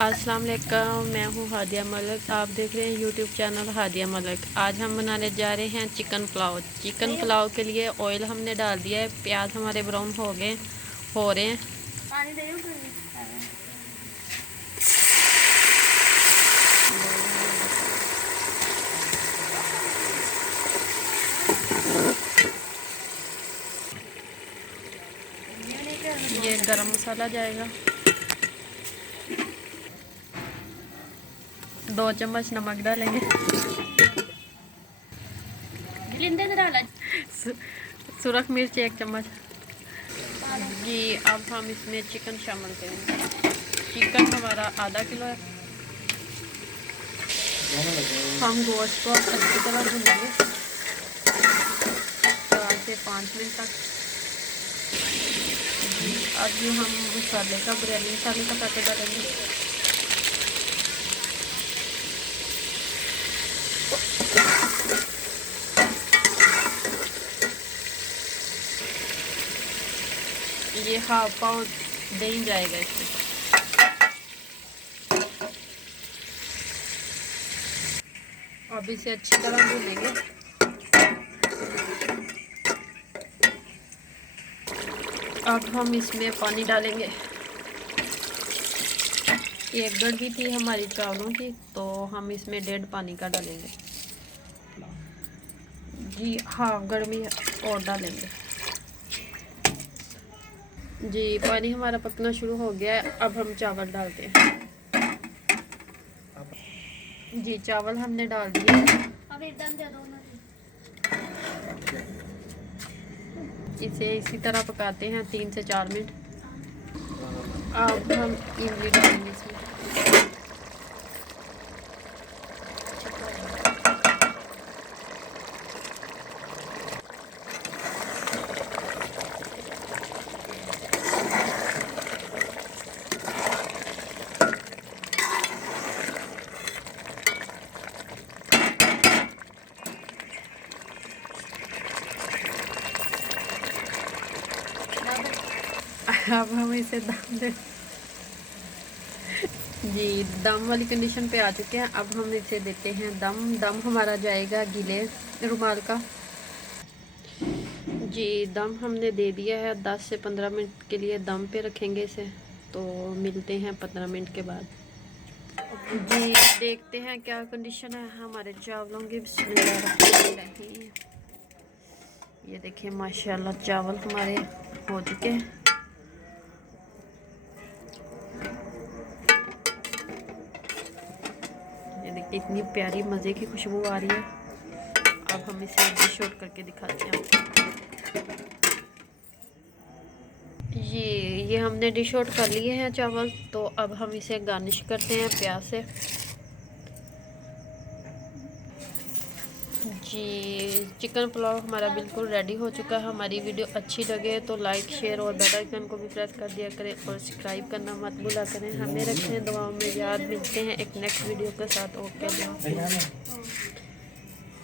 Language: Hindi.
अस्सलाम वालेकुम, मैं हूँ हादिया मलिक। आप देख रहे हैं यूट्यूब चैनल हादिया मलिक। आज हम बनाने जा रहे हैं चिकन पुलाव। चिकन पुलाव के लिए ऑयल हमने डाल दिया है। प्याज हमारे ब्राउन हो रहे हैं। ये गरम मसाला जाएगा, 2 चम्मच नमक डालेंगे, सुरख मिर्च 1 चम्मच। जी अब हम इसमें चिकन शामिल करेंगे। चिकन हमारा आधा किलो है। हम गोश्त को अच्छी तरह भूनेंगे 4 से 5 मिनट तक। अब ये हम मसाले का बिरयानी मसाले का पैकेट डालेंगे। ये हाफ पाव दही जाएगा इसमें। अब इसे अच्छी तरह भूनेंगे। अब हम इसमें पानी डालेंगे। एक गड़वी थी हमारी चावलों की, तो हम इसमें 1.5 पानी का डालेंगे। जी हाफ गड़वी और डालेंगे। जी पानी हमारा पकना शुरू हो गया है। अब हम चावल डालते हैं। जी चावल हमने डाल दिए। अब एकदम दे दो ना। इसे इसी तरह पकाते हैं 3 से 4 मिनट। अब हम इमली डालेंगे इसमें। अब हम इसे दम दे। जी दम वाली कंडीशन पे आ चुके हैं। अब हम इसे देते हैं दम हमारा जाएगा गीले रुमाल का। जी दम हमने दे दिया है। 10 से 15 मिनट के लिए दम पे रखेंगे इसे। तो मिलते हैं 15 मिनट के बाद। जी देखते हैं क्या कंडीशन है हमारे चावलों की। बिस्मिल्लाह। ये देखिए माशाल्लाह चावल हमारे हो चुके हैं। ये देखिए इतनी प्यारी मज़े की खुशबू आ रही है। अब हम इसे डिश आउट करके दिखाते हैं आपको। ये हमने डिश आउट कर लिए हैं चावल। तो अब हम इसे गार्निश करते हैं प्याज से। जी चिकन पुलाव हमारा बिल्कुल रेडी हो चुका है। हमारी वीडियो अच्छी लगे तो लाइक शेयर और बेल आइकन को भी प्रेस कर दिया करें और सब्सक्राइब करना मत भूला करें। हमें रखें दुआओं में याद। मिलते हैं एक नेक्स्ट वीडियो के साथ। ओके।